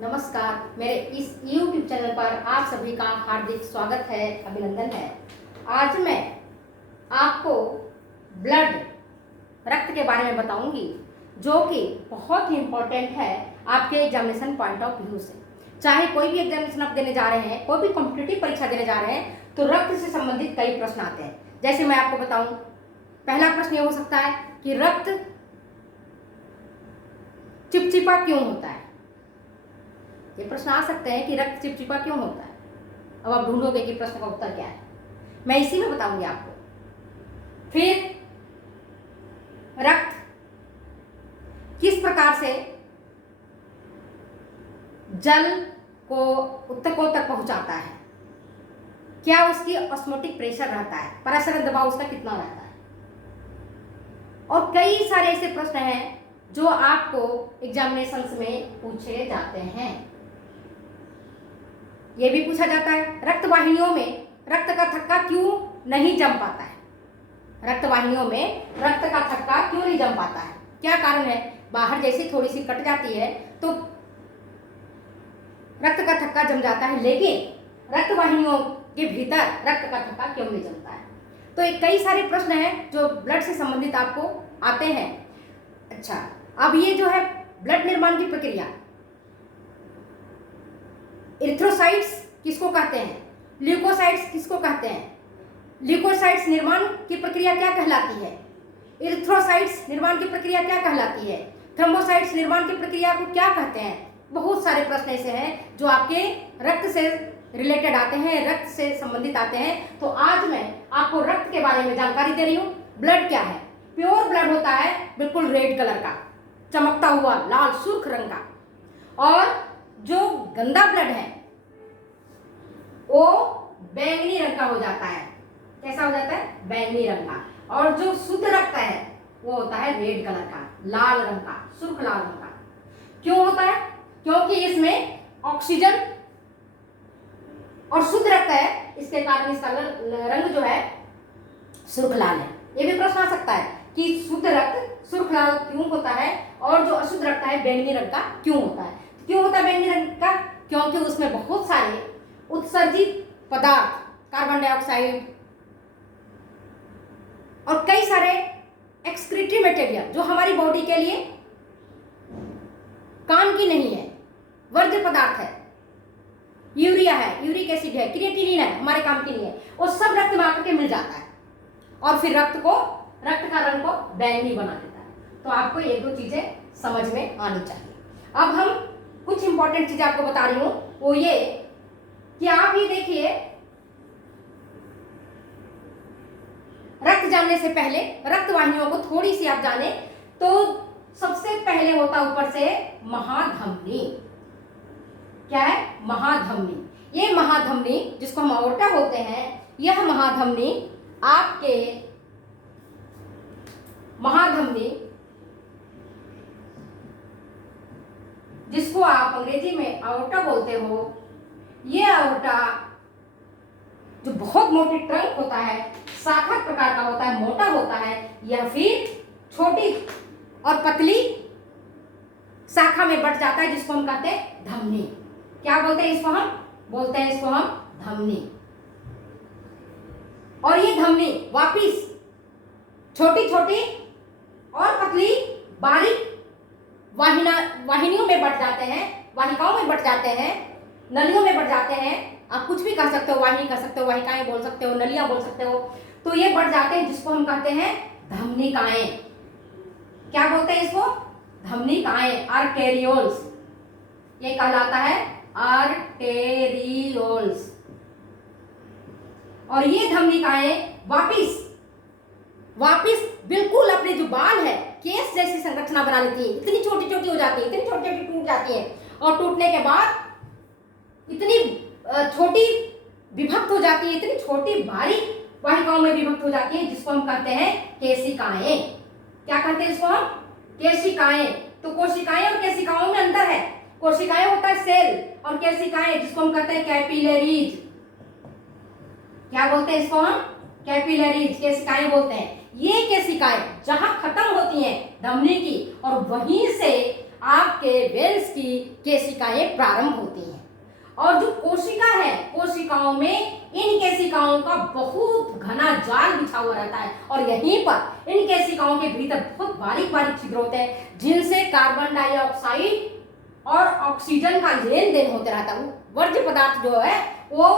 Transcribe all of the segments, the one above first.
नमस्कार। मेरे इस YouTube चैनल पर आप सभी का हार्दिक स्वागत है, अभिनंदन है। आज मैं आपको ब्लड रक्त के बारे में बताऊंगी, जो कि बहुत ही इम्पोर्टेंट है आपके एग्जामिनेशन पॉइंट ऑफ व्यू से। चाहे कोई भी एग्जामिनेशन आप देने जा रहे हैं, कोई भी कॉम्पिटिटिव परीक्षा देने जा रहे हैं, तो रक्त से संबंधित कई प्रश्न आते हैं। जैसे मैं आपको बताऊं, पहला प्रश्न ये हो सकता है कि रक्त चिपचिपा क्यों होता है। ये प्रश्न आ सकते हैं कि रक्त चिपचिपा क्यों होता है। अब आप ढूंढोगे कि प्रश्न का उत्तर क्या है, मैं इसी में बताऊंगी आपको। फिर रक्त किस प्रकार से जल को ऊतकों तक पहुंचाता है, क्या उसकी ऑस्मोटिक प्रेशर रहता है, पराशरण दबाव उसका कितना रहता है, और कई सारे ऐसे प्रश्न हैं जो आपको एग्जामिनेशंस में पूछे जाते हैं। ये भी पूछा जाता है रक्त वाहिनियों में रक्त का थक्का क्यों नहीं जम पाता है। रक्त वाहिनियों में रक्त का थक्का क्यों नहीं जम पाता है, क्या कारण है। बाहर जैसे थोड़ी सी कट जाती है तो रक्त का थक्का जम जाता है, लेकिन रक्त वाहिनियों के भीतर रक्त का थक्का क्यों नहीं जमता है। तो एक कई सारे प्रश्न हैं जो ब्लड से संबंधित आपको आते हैं। अच्छा, अब ये जो है ब्लड निर्माण की प्रक्रिया, इरिथ्रोसाइट्स किसको कहते हैं, ल्यूकोसाइट्स किसको कहते हैं, ल्यूकोसाइट्स निर्माण की प्रक्रिया क्या कहलाती है, इरिथ्रोसाइट्स निर्माण की प्रक्रिया क्या कहलाती है, थ्रोम्बोसाइट्स निर्माण की प्रक्रिया को क्या कहते हैं। बहुत सारे प्रश्न ऐसे हैं जो आपके रक्त से रिलेटेड आते हैं, रक्त से संबंधित आते हैं। तो आज मैं आपको रक्त के बारे में जानकारी दे रही हूँ। ब्लड क्या है। प्योर ब्लड होता है बिल्कुल रेड कलर का, चमकता हुआ लाल सुर्ख रंग का, और जो गंदा ब्लड है वो बैंगनी रंग का हो जाता है। कैसा हो जाता है, बैंगनी रंग का। और जो शुद्ध रक्त है वो होता है रेड कलर का, लाल रंग का, सुर्ख लाल रंग का। क्यों होता है, क्योंकि इसमें ऑक्सीजन और शुद्ध रक्त है, इसके कारण इसका रंग जो है सुर्ख लाल है। ये भी प्रश्न आ सकता है कि शुद्ध रक्त सुर्ख लाल क्यों होता है और जो अशुद्ध रक्त है बैंगनी रंग का क्यों होता है। क्यों होता है बैंगनी रंग का, क्योंकि उसमें बहुत सारे उत्सर्जित पदार्थ, कार्बन डाइऑक्साइड और कई सारे एक्सक्रीटरी मटेरियल जो हमारी बॉडी के लिए काम की नहीं है, वर्ज्य पदार्थ है, यूरिया है, यूरिक एसिड है, क्रिएटिनिन है, हमारे काम की नहीं है, वो सब रक्त में आकर के मिल जाता है और फिर रक्त का रंग को बैंगनी बना देता है। तो आपको ये दो चीजें समझ में आनी चाहिए। अब हम कुछ इंपॉर्टेंट चीजें आपको बता रही हूं, वो ये कि आप ये देखिए, रक्त जानने से पहले रक्त वाहिनियों को थोड़ी सी आप जाने तो सबसे पहले होता ऊपर से महाधमनी। क्या है, महाधमनी। ये महाधमनी जिसको हम अओर्टा बोलते हैं, यह महाधमनी आपके जिसको आप अंग्रेजी में अओर्टा बोलते हो, ये अओर्टा जो बहुत मोटी ट्रंक होता है, शाखा प्रकार का होता है, मोटा होता है, या फिर छोटी और पतली शाखा में बट जाता है, जिसको हम कहते हैं धमनी। क्या बोलते हैं इसको, हम बोलते हैं इसको हम धमनी। और ये धमनी वापिस छोटी छोटी और पतली बारीक वाहिनियों में बट जाते हैं, वाहिकाओं में बट जाते हैं, नलियों में बट जाते हैं। आप कुछ भी कह सकते हो, वाहिनी कह सकते हो, वाहिकाएं बोल सकते हो, नलियां बोल सकते हो। तो ये बढ़ जाते हैं, जिसको हम कहते हैं धमनिकाएं। क्या बोलते हैं इसको, धमनिकाएं, आर्टेरियोल्स। ये कहलाता है आर्टेरियोल्स। और ये धमनिकाएं वापिस बिल्कुल अपने जो बाल है, केस जैसी संरचना बना लेती है। इतनी छोटी छोटी हो जाती है, इतनी छोटी छोटी टूट जाती है, और टूटने के बाद इतनी छोटी विभक्त हो जाती है, इतनी छोटी बारीक वाहिकाओं में विभक्त हो जाती है, जिसको हम कहते हैं केशिकाएं। क्या कहते हैं इसको हम, केशिकाएं। तो कोशिकाएं और केशिकाओं में अंतर है। कोशिकाएं होता है सेल, और केशिकाएं जिसको हम कहते हैं कैपिलरीज। क्या बोलते हैं इसको हम, कैपिलरीज, केशिकाएं बोलते हैं। ये केशिकाएं जहां खत्म होती हैं धमनी की, और वहीं से आपके वेन्स की केशिकाएं प्रारंभ होती हैं। और जो कोशिका है, कोशिकाओं में इन केशिकाओं का बहुत घना जाल बिछा हुआ रहता है और यहीं पर इन केशिकाओं के भीतर बहुत बारीक बारीक छिद्र होते हैं जिनसे कार्बन डाइऑक्साइड और ऑक्सीजन का लेन देन होते रहता है। वर्ज्य पदार्थ जो है वो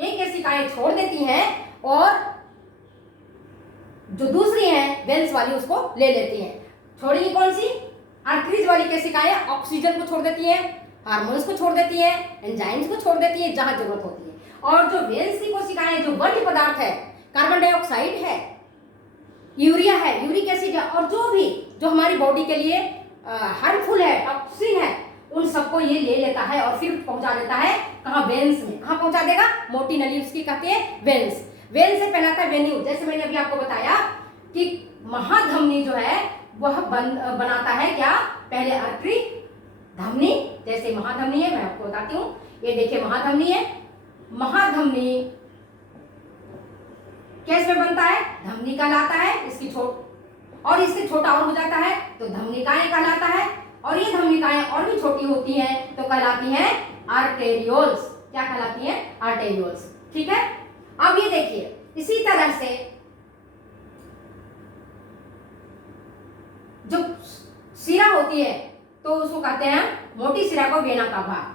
ये केशिकाएं छोड़ देती हैं और जो दूसरी हैं वेन्स वाली उसको ले लेती हैं। छोड़ेगी कौन सी? आर्टरीज वाली केशिकाएं ऑक्सीजन को छोड़ देती हैं, हार्मोन्स को छोड़ देती हैं, एंजाइम्स को छोड़ देती हैं जहां जरूरत होती है। और जो वेन्स की कोशिकाएं जो वर्ज्य पदार्थ है, कार्बन डाइऑक्साइड है, यूरिया है, यूरिक एसिड है और जो हमारी बॉडी के लिए हार्मफुल है, टॉक्सिन है, उन सबको ये ले लेता है और फिर पहुंचा देता है कहाँ? वेन्स में। कहाँ पहुंचा देगा? मोटी नली उसकी कहते हैं वेन्स। वेन से पहनाता है वेन्यू। जैसे मैंने अभी आपको बताया कि महाधमनी जो है वह बनाता है क्या? पहले आर्टरी, धमनी, जैसे महाधमनी है, मैं आपको बताती हूँ। ये देखिए महाधमनी है। महाधमनी कैसे बनता है? धमनी कहलाता है, इसकी और इससे छोटा और हो जाता है तो धमनिकाएं कहलाता है और ये धमनिकाएं और भी छोटी होती हैं तो कहलाती हैं आर्टेरियोल्स। क्या कहलाती हैं? आर्टेरियोल्स। ठीक है। अब ये देखिए इसी तरह से जो सिरा होती है तो उसको कहते हैं मोटी सिरा को वेना का भाग।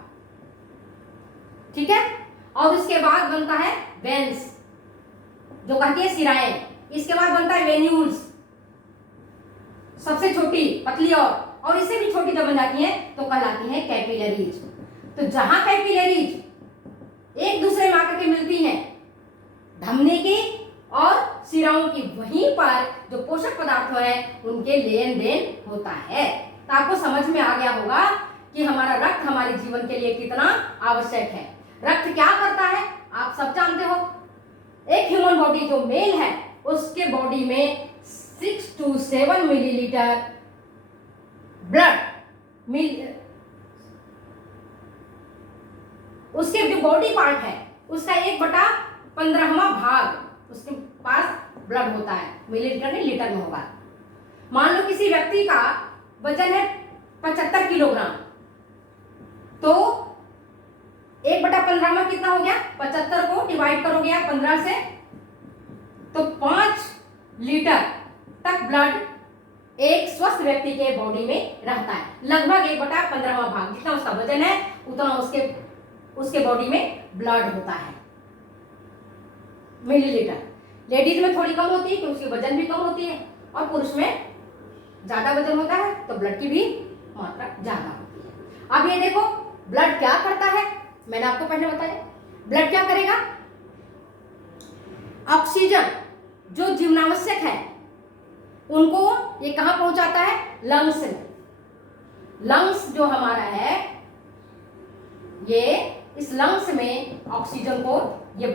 ठीक है। और उसके बाद बनता है वेन्स जो कहती है सिराएं। इसके बाद बनता है वेन्यूल्स, सबसे छोटी पतली और इससे भी छोटी जब बन जाती है तो कहलाती है कैपिलरीज। तो जहां कैपिलरीज एक दूसरे में आकर के मिलती हैं धमनी की और सिराओं की, वहीं पर जो पोषक पदार्थ है उनके लेन देन होता है। तो आपको समझ में आ गया होगा कि हमारा रक्त हमारे जीवन के लिए कितना आवश्यक है। रक्त क्या करता है आप सब जानते हो। एक ह्यूमन बॉडी जो मेल है उसके बॉडी में 6 to 7 मिलीलीटर ब्लड उसके जो बॉडी पार्ट है उसका 1/15वां भाग उसके पास ब्लड होता है। मिलीलीटर नहीं, लीटर में होगा। मान लो किसी व्यक्ति का वजन है 75 किलोग्राम तो 1/15 कितना हो गया? 75 को डिवाइड करोगे आप 15 से तो 5 लीटर तक ब्लड एक स्वस्थ व्यक्ति के बॉडी में रहता है। लगभग 1/15वां भाग जितना उसका वजन है उतना उसके बॉडी में ब्लड होता है मिलीलीटर। लेडीज में थोड़ी कम होती है क्योंकि उसकी वजन भी कम होती है और पुरुष में ज्यादा वजन होता है तो ब्लड की भी मात्रा ज्यादा होती है। अब ये देखो ब्लड क्या करता है, मैंने आपको पहले बताया। ब्लड क्या करेगा? ऑक्सीजन जो जीवनावश्यक है उनको ये कहां पहुंचाता है? लंग्स में। लंग्स जो हमारा है ये इस लंग्स में ऑक्सीजन को ये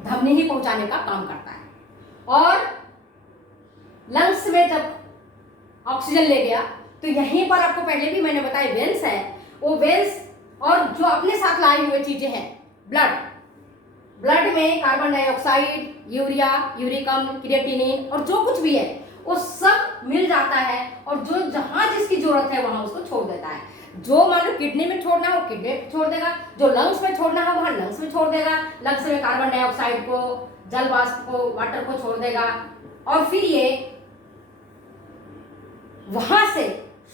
धमनी ही पहुंचाने का काम करता है। और लंग्स में जब ऑक्सीजन ले गया तो यहीं पर आपको पहले भी मैंने बताया वेन्स है, वो वेन्स और जो अपने साथ लाए हुए चीजें हैं ब्लड में कार्बन डाइऑक्साइड, यूरिया, यूरिक अम्ल, क्रिएटिनिन और जो कुछ भी है वो सब मिल जाता है और जो जहां जिसकी जरूरत है वहां उसको छोड़ देता है। जो मान लो किडनी में छोड़ना हो किडनी में छोड़ देगा, जो लंग्स में छोड़ना हो वहां लंग्स में छोड़ देगा। लंग्स में कार्बन डाइऑक्साइड को, जल वाष्प को, वाटर को छोड़ देगा और फिर ये वहां से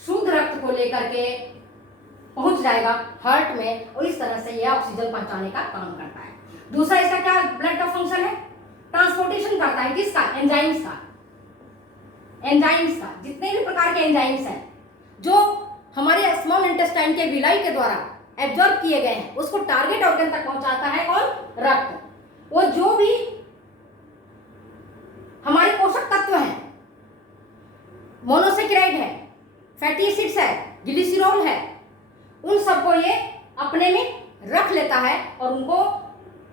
शुद्ध रक्त को लेकर के पहुंच जाएगा हार्ट में और इस तरह से यह ऑक्सीजन पहुंचाने का काम करता है। दूसरा इसका क्या ब्लड का फंक्शन है? ट्रांसपोर्टेशन करता है। किसका? एंजाइम्स का। एंजाइम्स का जितने भी प्रकार के एंजाइम्स हैं जो हमारे स्मॉल इंटेस्टाइन के विलाई के द्वारा एब्जॉर्ब किए गए हैं उसको टारगेट ऑर्गन तक पहुंचाता है कौन? रक्त। वो जो भी हमारे पोषक तत्व हैं, मोनोसेकेराइड है, फैटी एसिड्स है, ग्लिसरॉल है, उन सबको ये अपने में रख लेता है और उनको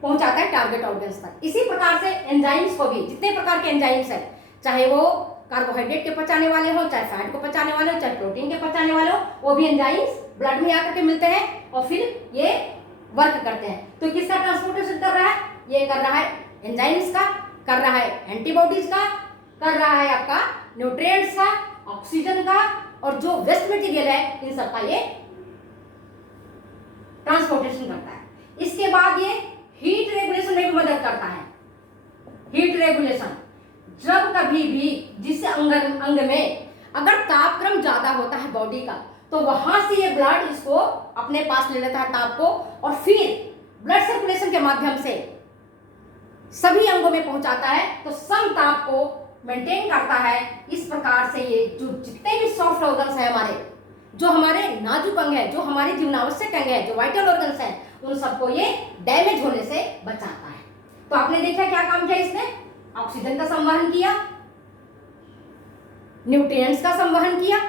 पहुंचाता है टारगेट ऑर्गन्स तक। इसी प्रकार से एंजाइम्स को भी, जितने प्रकार के एंजाइम्स हैं, चाहे वो कार्बोहाइड्रेट के पचाने वाले हो, चाहे फैट को पचाने वाले हो, चाहे प्रोटीन के पचाने वाले हो, वो भी एंजाइम्स ब्लड में आकर के मिलते हैं और फिर ये वर्क करते हैं। तो किसका ट्रांसपोर्टेशन कर रहा है? ये कर रहा है एंजाइम्स का, कर रहा है एंटीबॉडीज का, कर रहा है आपका न्यूट्रिएंट्स का, ऑक्सीजन का और जो वेस्ट मटेरियल है इन सबका ये ट्रांसपोर्टेशन करता है। इसके बाद ये हीट रेगुलेशन में भी मदद करता है। हीट रेगुलेशन, जब कभी भी जिस अंग में अगर तापक्रम ज्यादा होता है बॉडी का, तो वहां से ये ब्लड इसको अपने पास ले लेता है ताप को, और फिर ब्लड सर्कुलेशन के माध्यम से सभी अंगों में पहुंचाता है, तो सम ताप को मेंटेन करता है। इस प्रकार से ये जो जितने भी सॉफ्ट ऑर्गन्स हैं हमारे, जो हमारे नाजुक अंग है, जो हमारे जीवनावश्यक अंग है, जो वाइटल ऑर्गन्स हैं, उन सबको ये डैमेज होने से बचाता है। तो आपने देखा क्या काम किया इसने? ऑक्सीजन का संवहन किया, न्यूट्रिएंट्स का संवहन किया,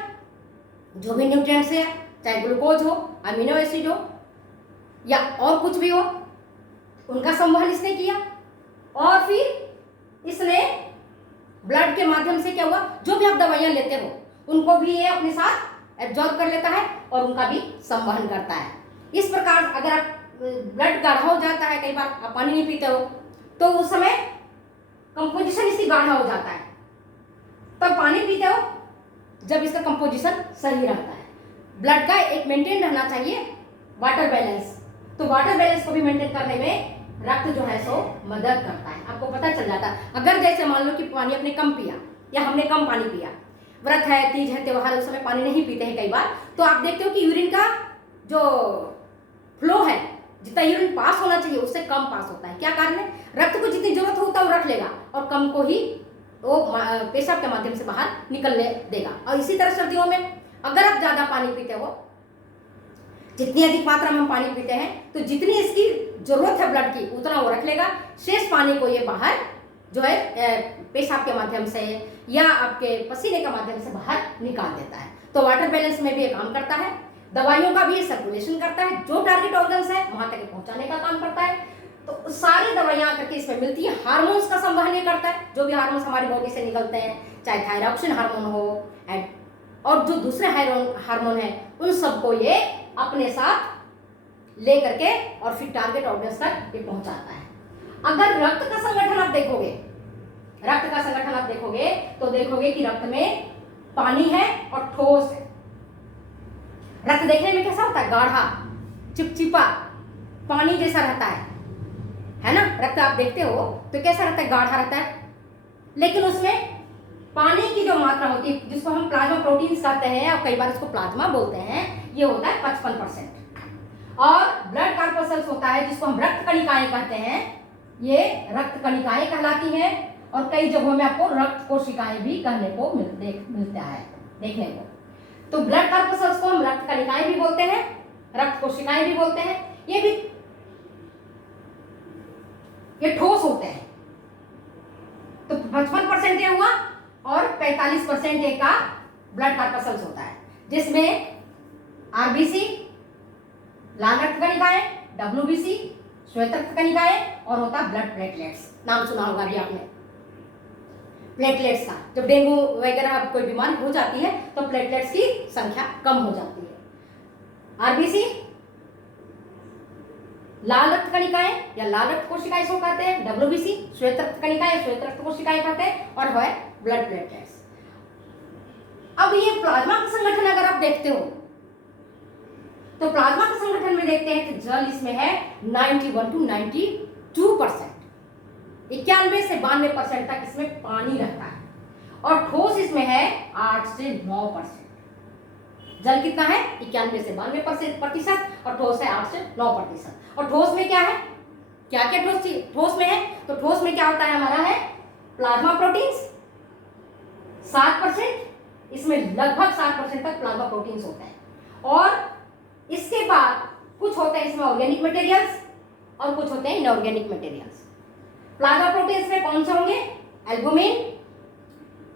जो भी न्यूट्रिएंट्स है, चाहे ग्लूकोज हो, अमीनो एसिड हो या और कुछ भी हो, उनका संवहन इसने किया। और फिर इसने ब्लड के माध्यम से क्या हुआ, जो भी आप दवाइयां लेते हो उनको भी ये अपने साथ एब्जॉर्ब कर लेता है और उनका भी संवहन करता है। इस प्रकार अगर आप ब्लड गाढ़ा हो जाता है, कई बार आप पानी नहीं पीते हो, तो उस समय कंपोजिशन इसकी गाढ़ा हो जाता है, तब पानी पीते हो जब इसका कंपोजिशन सही रहता है। ब्लड का एक मेंटेन रहना चाहिए वाटर बैलेंस, तो वाटर बैलेंस को भी मेंटेन करने में रक्त जो है सो मदद करता है। आपको पता चल जाता है, अगर जैसे मान लो कि पानी आपने कम पिया या हमने कम पानी पिया, व्रत है, तीज है, त्योहार, उस समय पानी नहीं पीते हैं कई बार, तो आप देखते हो कि यूरिन का जो फ्लो है, जितना यूरिन पास होना चाहिए उससे कम पास होता है। क्या कारण है? रक्त को जितनी जरूरत होता है वो रख लेगा और कम को ही वो पेशाब के माध्यम से बाहर निकलने देगा। और इसी तरह सर्दियों में अगर आप ज्यादा पानी पीते हो, जितनी अधिक मात्रा में हम पानी पीते हैं, तो जितनी इसकी जरूरत है ब्लड की उतना वो रख लेगा, शेष पानी को ये बाहर जो है पेशाब के माध्यम से या आपके पसीने के माध्यम से बाहर निकाल देता है। तो वाटर बैलेंस में भी ये काम करता है। दवाइयों का भी ये सर्कुलेशन करता है, जो टारगेट ऑर्गन्स है वहां तक पहुंचाने का काम करता है। तो सारी दवाइयां आकर के इसमें मिलती है। हार्मोन्स का संवहन करता है, जो भी हार्मोन्स हमारी बॉडी से निकलते हैं, चाहे थायरॉक्सिन हार्मोन हो और जो दूसरे हार्मोन है, उन सबको ये अपने साथ ले करके और फिर टारगेट ऑर्गन्स तक ये पहुंचाता है। अगर रक्त का संगठन आप देखोगे, रक्त का संगठन आप देखोगे तो देखोगे कि रक्त में पानी है और ठोस है। रक्त देखने में कैसा होता है? गाढ़ा, चिपचिपा, पानी जैसा रहता है ना? रक्त आप देखते हो तो कैसा रहता है? गाढ़ा रहता है। लेकिन उसमें पानी की जो मात्रा होती है, जिसको हम प्लाज्मा प्रोटीन्स कहते हैं और कई बार इसको प्लाज्मा बोलते हैं, ये होता है 55%। और ब्लड कॉर्पस्कल्स होता है, जिसको हम रक्त कणिकाएं कहते हैं, ये रक्त कणिकाएं कहलाती हैं। और कई जगहों में आपको रक्त कोशिकाएं भी कहने को मिलता है देखने को। तो ब्लड कॉर्पस्कल्स को हम रक्त कणिकाएं भी बोलते हैं, रक्त कोशिकाएं भी बोलते हैं। ये ठोस होते हैं। तो 55% ये हुआ और 45% एक का ब्लड कॉर्पस्कल्स होता है, जिसमें आरबीसी, लाल रक्त कणिकाएं, डब्ल्यूबीसी, श्वेत रक्त कणिकाएं और होता ब्लड प्लेटलेट्स। नाम सुना होगा भी आपने प्लेटलेट्स का। जब डेंगू वगैरह कोई बीमारी हो जाती है तो प्लेटलेट्स की संख्या कम हो जाती है। आरबीसी, लाल रक्त कणिकाएं या लाल रक्त कोशिकाएं इसको कहते हैं। डब्ल्यूबीसी, श्वेत रक्त कणिकाएं, श्वेत रक्त कोशिकाएं कहते हैं। और है ब्लड प्लेटलेट्स। अब ये प्लाज्मा का संगठन अगर आप देखते हो तो प्लाज्मा के संगठन में देखते हैं कि जल इसमें है 91 to 92%, 91 से 92% तक इसमें पानी रहता है। और ठोस इसमें है 8 से 9%। जल कितना है? 91 से 92% और ठोस है 8 से 9%। और ठोस में क्या है? क्या क्या ठोस में है? तो ठोस में क्या होता है? हमारा है प्लाज्मा प्रोटीन्स 7%, इसमें लगभग 7% तक प्लाज्मा प्रोटीन्स होते हैं। और इसके बाद कुछ होते हैं इसमें ऑर्गेनिक मटेरियल्स और कुछ होते हैं इनऑर्गेनिक मटेरियल्स। प्लाज्मा प्रोटीन्स में कौन से होंगे? एल्बुमिन,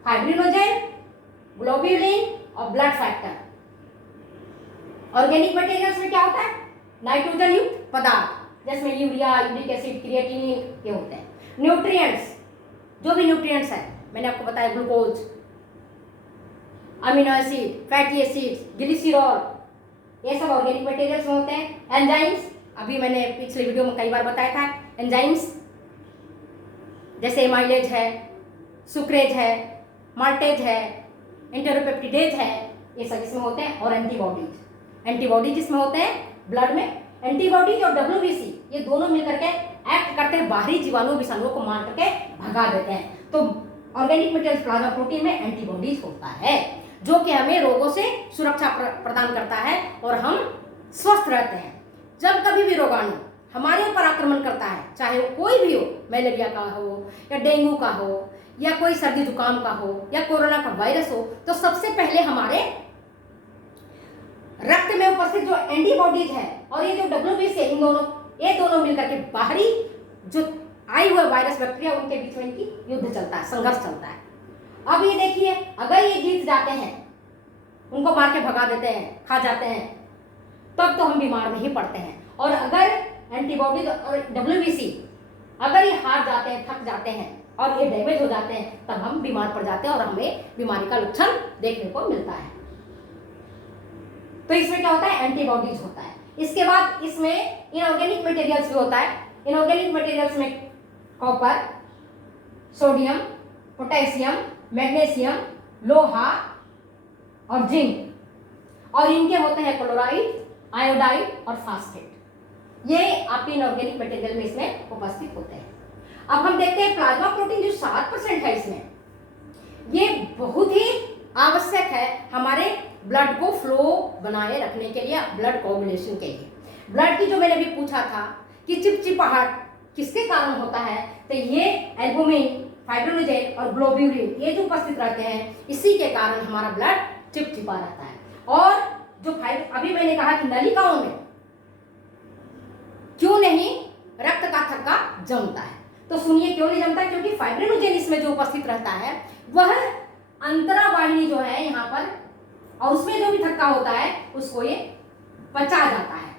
फाइब्रिनोजेन, ग्लोब्यूलिन और ब्लड फैक्टर। ऑर्गेनिक मटेरियल्स में क्या होता है? नाइट्रोजन युक्त पदार्थ, जिसमें यूरिया, यूरिक एसिड, क्रिएटिनिन ये होते हैं। न्यूट्रिएंट्स, जो भी न्यूट्रिएंट्स है, मैंने आपको बताया, glucose, amino acid, fatty acids, glycerol, ये सब ऑर्गेनिक मटेरियल्स में होते हैं। एंजाइम्स, अभी मैंने पिछले वीडियो में कई बार बताया था, एंजाइम्स जैसे एमाइलेज है, सुक्रेज है, माल्टेज है, इंटरोपेप्टिडेज है, ये सब इसमें होते हैं, और एंटीबॉडीज इसमें होते हैं ब्लड में। एंटीबॉडीज और WBC ये दोनों मिलकर के एक्ट करते हैं, बाहरी जीवाणु विषाणुओं को मार करके भगा देते हैं। तो ऑर्गेनिक मटेरियल प्लाज्मा प्रोटीन में एंटीबॉडीज होता है जो कि हमें रोगों से सुरक्षा प्रदान करता है और हम स्वस्थ रहते हैं। जब कभी भी रोगाणु हमारे ऊपर आक्रमण करता है, चाहे वो कोई भी हो, मलेरिया का हो या डेंगू का हो या कोई सर्दी जुकाम का हो या कोरोना का वायरस हो, तो सबसे पहले हमारे रक्त में उपस्थित जो एंटीबॉडीज है और ये जो WBC है, ये दोनों मिलकर के बाहरी जो आए हुए वायरस बैक्टीरिया उनके बीच में इनकी युद्ध चलता है, संघर्ष चलता है। अब ये देखिए, अगर ये जीत जाते हैं, उनको मार के भगा देते हैं, खा जाते हैं, तब तो हम बीमार नहीं पड़ते हैं। और अगर एंटीबॉडीज और WBC अगर ये हार जाते हैं, थक जाते हैं और ये डैमेज हो जाते हैं, तब हम बीमार पड़ जाते हैं और हमें बीमारी का लक्षण देखने को मिलता है। तो इसमें क्या होता है, एंटीबॉडीज होता है। इसके बाद इसमें इनऑर्गेनिक मटेरियल्स भी होता है। इनऑर्गेनिक मटेरियल्स में कॉपर, सोडियम, पोटेशियम, मैग्नीशियम, लोहा और जिंक, और इनके होते हैं क्लोराइड, आयोडाइड और फास्फेट। ये आपके इनऑर्गेनिक मटेरियल में इसमें उपस्थित होते हैं। अब हम देखते हैं प्लाज्मा प्रोटीन जो 7% है इसमें, ये बहुत ही आवश्यक है हमारे ब्लड को फ्लो बनाए रखने के लिए, ब्लड कोगुलेशन के लिए। ब्लड की जो मैंने अभी पूछा था कि चिपचिपाहट किसके कारण होता है, तो ये एल्बुमिन, फाइब्रोनोजेन और ग्लोब्यूलिन ये जो उपस्थित रहते हैं, इसी के कारण हमारा ब्लड चिपचिपा रहता है। और जो अभी मैंने कहा कि नलिकाओं में क्यों नहीं रक्त का थक्का जमता है, तो सुनिए क्यों नहीं जमता है। क्योंकि फाइब्रिनोजेन इसमें जो उपस्थित रहता है वह अंतरावाहिनी जो है यहाँ पर, और उसमें जो भी थक्का होता है उसको ये पचा जाता है।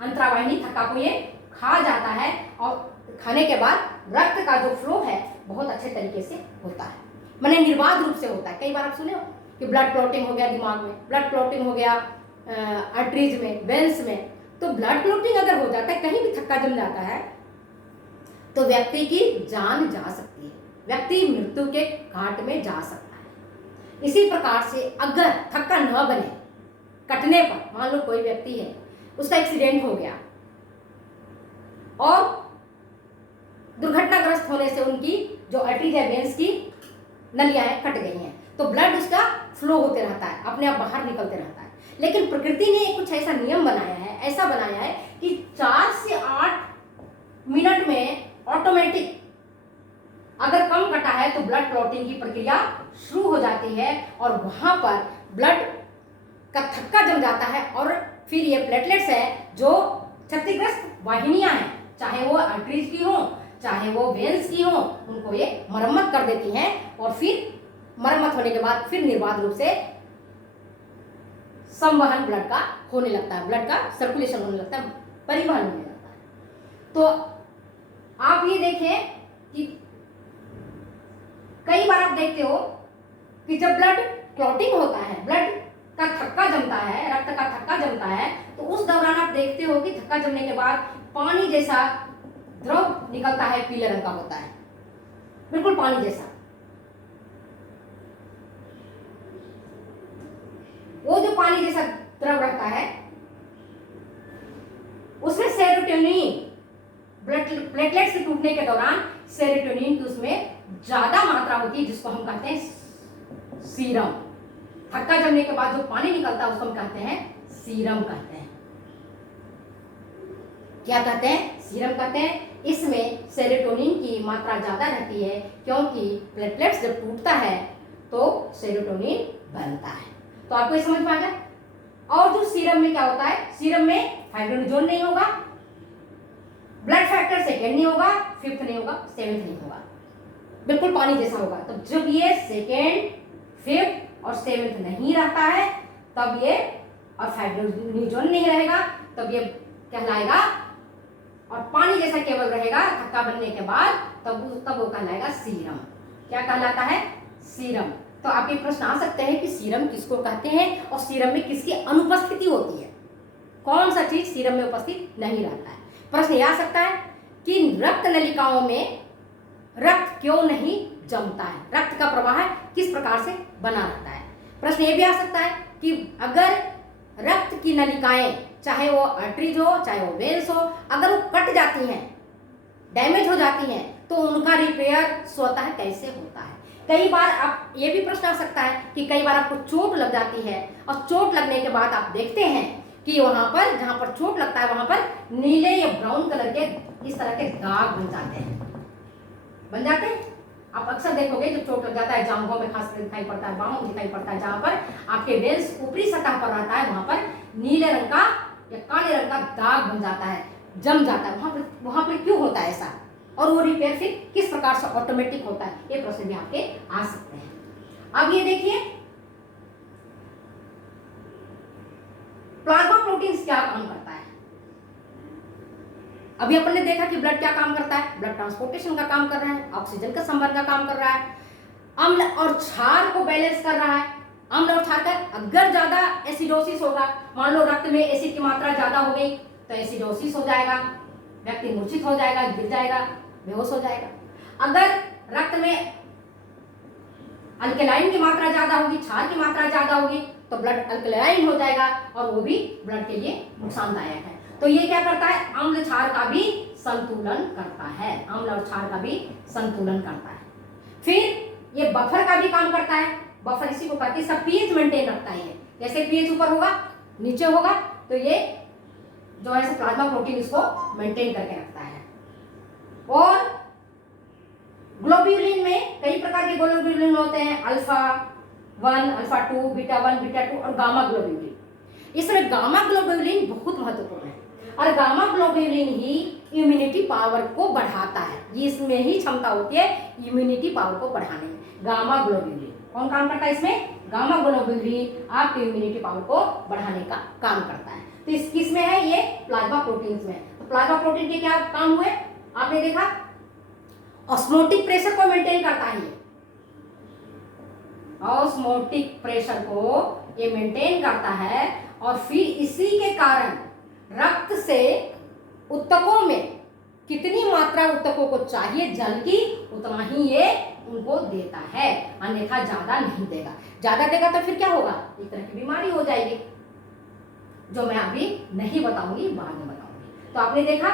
अंतरावाहिनी थक्का को ये खा जाता है और खाने के बाद रक्त का जो फ्लो है बहुत अच्छे तरीके से होता है, माने निर्बाध रूप से होता है। कई बार आप सुने हो कि ब्लड क्लॉटिंग हो गया दिमाग में, ब्लड क्लॉटिंग हो गया आर्टरीज में, वेंस में। तो ब्लड क्लॉटिंग अगर हो जाता है, कहीं भी थक्का जम जाता है, तो व्यक्ति की जान जा सकती है, व्यक्ति मृत्यु के घाट में जा सकता है। इसी प्रकार से अगर थक्का न बने, कटने पर मान लो कोई व्यक्ति है, उसका एक्सीडेंट हो गया और दुर्घटनाग्रस्त होने से उनकी जो आर्टरीज है, वेंस की नलियां हैं कट गई हैं, तो ब्लड उसका फ्लो होते रहता है, अपने आप बाहर निकलते रहता है। लेकिन प्रकृति ने कुछ ऐसा नियम बनाया है, ऐसा बनाया है कि 4 से 8 मिनट में ऑटोमेटिक अगर कम कटा है तो ब्लड क्लॉटिंग की प्रक्रिया शुरू हो जाती है और वहां पर ब्लड का थक्का जम जाता है और फिर ये प्लेटलेट्स है जो क्षतिग्रस्त वाहिनियां हैं, चाहे वो आर्टरीज की हो चाहे वो वेंस की हो, उनको ये मरम्मत कर देती हैं और फिर मरम्मत होने के बाद फिर निर्बाध रूप से संवहन ब्लड का होने लगता है, ब्लड का सर्कुलेशन होने लगता है, परिवहन होने लगता है। तो आप ये देखें कि कई बार आप देखते हो कि जब ब्लड क्लॉटिंग होता है, ब्लड का थक्का जमता है, रक्त का थक्का जमता है, तो उस दौरान आप देखते हो कि थक्का जमने के बाद पानी जैसा द्रव निकलता है, पीले रंग का होता है, बिल्कुल पानी जैसा। वो जो पानी जैसा द्रव रहता है उसमें सेरोटोनिन, ब्लड प्लेटलेट्स के टूटने के दौरान सेरोटोनिन की उसमें ज्यादा मात्रा होती है, जिसको हम कहते हैं सीरम। थक्का जमने के बाद जो पानी निकलता है उसको हम कहते हैं सीरम कहते हैं। क्या कहते हैं? सीरम कहते हैं। इसमें सेरोटोनिन की मात्रा ज्यादा रहती है क्योंकि प्लेटलेट्स जब टूटता है तो सेरोटोनिन बनता है। तो आपको ये समझ में आ गया। और जो सीरम में क्या होता है, सीरम में फाइब्रिनोजन नहीं होगा, ब्लड फैक्टर सेकेंड नहीं होगा, फिफ्थ नहीं होगा, सेवेंथ नहीं होगा, बिल्कुल पानी जैसा होगा। तो जब ये सेकेंड, फिफ्थ और सेवेंथ नहीं रहता है तब ये, और फाइब्रिनोजन नहीं रहेगा तब ये कहलाएगा, और पानी जैसा केवल रहेगा थक्का बनने के बाद, तब वो कहलाएगा सीरम। क्या कहलाता है? सीरम। तो आपके प्रश्न आ सकते हैं कि सीरम किसको कहते हैं और सीरम में किसकी अनुपस्थिति होती है, कौन सा चीज सीरम में उपस्थित नहीं रहता है। प्रश्न यह आ सकता है कि रक्त नलिकाओं में रक्त क्यों नहीं जमता है, रक्त का प्रवाह किस प्रकार से बना रहता है। प्रश्न ये भी आ सकता है कि अगर रक्त की नलिकाएं, चाहे वो आर्टरीज हो चाहे वो वेन्स हो, अगर वो कट जाती हैं, डैमेज हो जाती हैं, तो उनका रिपेयर स्वतः कैसे होता है। कई बार आप ये भी प्रश्न आ सकता है कि कई बार आपको चोट लग जाती है और चोट लगने के बाद आप देखते हैं कि वहां पर जहां पर चोट लगता है वहां पर नीले या ब्राउन कलर के इस तरह के दाग बन जाते हैं। आप अक्सर देखोगे जो चोट लग जाता है जांघों में खासकर दिखाई पड़ता है, बाहों में दिखाई पड़ता है, जहां पर आपके वेन्स ऊपरी सतह पर रहता है वहां पर नीले रंग का या काले रंग का दाग बन जाता है, जम जाता है। वहां पर क्यों होता है ऐसा, और वो रिपेयर फिर किस प्रकार से ऑटोमेटिक होता है, ये प्रश्न भी आपके आ सकते हैं। अब ये देखिए प्लाज्मा प्रोटीन्स क्या काम करता है। अभी अपन ने देखा कि ब्लड क्या काम करता है, ब्लड ट्रांसपोर्टेशन का काम कर रहा है, ऑक्सीजन का संवर्धन का काम कर रहा है, अम्ल और क्षार को बैलेंस कर रहा है। अम्ल और क्षार का अगर ज्यादा एसिडोसिस होगा, मान लो रक्त में एसिड की मात्रा ज्यादा हो गई तो एसिडोसिस हो जाएगा, व्यक्ति मूर्छित हो जाएगा, गिर जाएगा, बेहोश हो जाएगा। अगर रक्त में अल्कलाइन की मात्रा ज्यादा होगी, क्षार की मात्रा ज्यादा होगी, तो ब्लड अल्कलाइन हो जाएगा और वो भी ब्लड के लिए नुकसानदायक है। तो ये क्या करता है, अम्ल क्षार का भी संतुलन करता है, अम्ल और क्षार का भी संतुलन करता है। फिर ये बफर का भी काम करता है, बफर इसी को कहते हैं, सब पीएच मेंटेन रखता है। जैसे पीएच ऊपर होगा नीचे होगा तो ये जो है प्लाज्मा प्रोटीन इसको मेंटेन करके रखता है। और ग्लोब्यूलिन में कई प्रकार के ग्लोब्यूलिन होते हैं, अल्फा 1, अल्फा 2, बीटा 1, बीटा 2 और गामा ग्लोब्यूलिन। इसमें गामा ग्लोब्यूलिन बहुत महत्वपूर्ण है और गामा ग्लोब्यूलिन ही इम्यूनिटी पावर को बढ़ाता है। ये इसमें ही क्षमता होती है इम्यूनिटी पावर को बढ़ाने में। गामा ग्लोब्यूलिन कौन काम करता है इसमें, गामा ग्लोब्यूलिन आपकी इम्यूनिटी पावर को बढ़ाने का काम करता है। तो इस किस में है, ये प्लाज्मा प्रोटीन्स में। तो प्लाज्मा प्रोटीन के क्या काम हुए, आपने देखा ऑस्मोटिक प्रेशर को मेंटेन करता है, ऑस्मोटिक प्रेशर को ये मेंटेन करता है और फिर इसी के कारण रक्त से ऊतकों में कितनी मात्रा ऊतकों को चाहिए जल की, उतना ही ये उनको देता है, अन्यथा ज्यादा नहीं देगा। ज्यादा देगा तो फिर क्या होगा, एक तरह की बीमारी हो जाएगी जो मैं अभी नहीं बताऊंगी, बाद में बताऊंगी। तो आपने देखा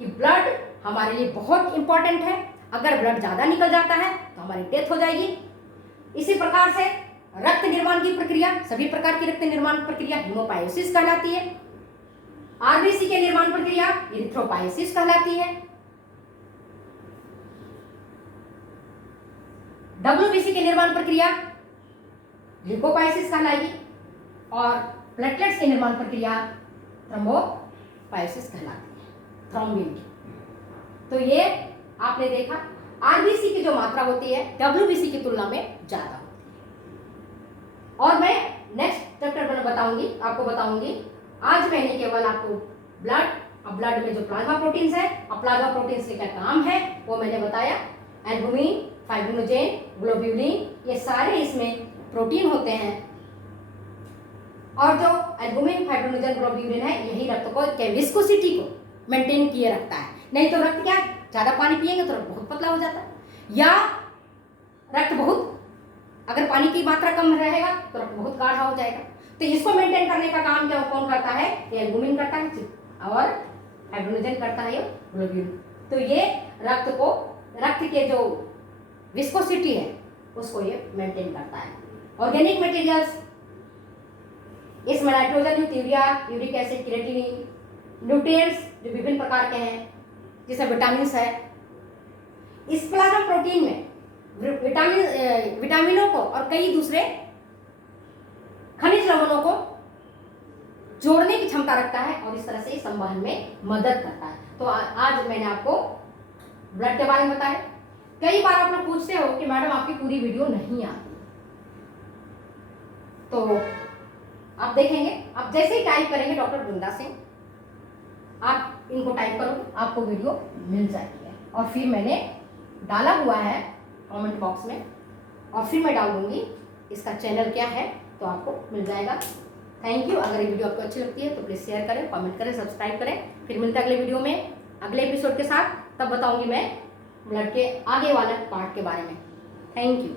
कि ब्लड हमारे लिए बहुत इंपॉर्टेंट है। अगर ब्लड ज्यादा निकल जाता है तो हमारी डेथ हो जाएगी। इसी प्रकार से रक्त निर्माण की प्रक्रिया, सभी प्रकार की रक्त निर्माण प्रक्रिया हीमोपायोसिस कहलाती है। आरबीसी के निर्माण प्रक्रिया इरिथ्रोपायोसिस कहलाती है। डब्ल्यूबीसी के निर्माण प्रक्रिया ल्यूकोपायोसिस कहलाएगी और प्लेटलेट्स की निर्माण प्रक्रिया थ्रोम्बोपायोसिस कहलाती है, थ्रोम्बिन की। तो ये आपने देखा आरबीसी की जो मात्रा होती है डब्ल्यूबीसी की तुलना में ज्यादा होती है। और मैं नेक्स्ट चैप्टर में आपको बताऊंगी। आज मैंने केवल आपको ब्लड और ब्लड में जो प्लाज्मा प्रोटीन्स है और प्लाज्मा प्रोटीन्स के क्या काम है वो मैंने बताया। एल्बुमिन, फाइब्रिनोजेन, ग्लोब्यूलिन, ये सारे इसमें प्रोटीन होते हैं और जो एल्बुमिन, फाइब्रिनोजेन, ग्लोब्यूलिन है यही रक्त को के विस्कोसिटी को मेंटेन किए रखता है। नहीं तो रक्त क्या, ज्यादा पानी पिएंगे तो रक्त बहुत पतला हो जाता है, या रक्त बहुत, अगर पानी की मात्रा कम रहेगा तो रक्त बहुत गाढ़ा हो जाएगा। तो इसको मेंटेन करने का काम क्या कौन करता है, ये एल्बुमिन करता है और फाइब्रिनोजेन करता है ग्लोब्यूलिन। तो ये रक्त के जो विस्कोसिटी है उसको ये मेंटेन करता है। ऑर्गेनिक मटेरियल्स, इसमें नाइट्रोजन युक्त urea, uric acid, creatinine, nutrients जो विभिन्न प्रकार के हैं जिसमें विटामिन है। इस प्लाज्मा प्रोटीन में विटामिनों को और कई दूसरे खनिज लवणों को जोड़ने की क्षमता रखता है और इस तरह से संवहन में मदद करता है। तो आज मैंने आपको ब्लड के बारे में बताया। कई बार आप लोग पूछते हो कि मैडम आपकी पूरी वीडियो नहीं आती, तो आप देखेंगे, आप जैसे ही टाइप करेंगे डॉक्टर वृंदा सिंह, आप इनको टाइप करोगे आपको वीडियो मिल जाएगी। और फिर मैंने डाला हुआ है कमेंट बॉक्स में और फिर मैं डाल दूंगी इसका चैनल क्या है तो आपको मिल जाएगा। Thank you. अगर ये वीडियो आपको अच्छी लगती है तो प्लीज़ शेयर करें, कमेंट करें, सब्सक्राइब करें। फिर मिलते हैं अगले वीडियो में अगले एपिसोड के साथ, तब बताऊंगी मैं ब्लड के आगे वाले पार्ट के बारे में। Thank you.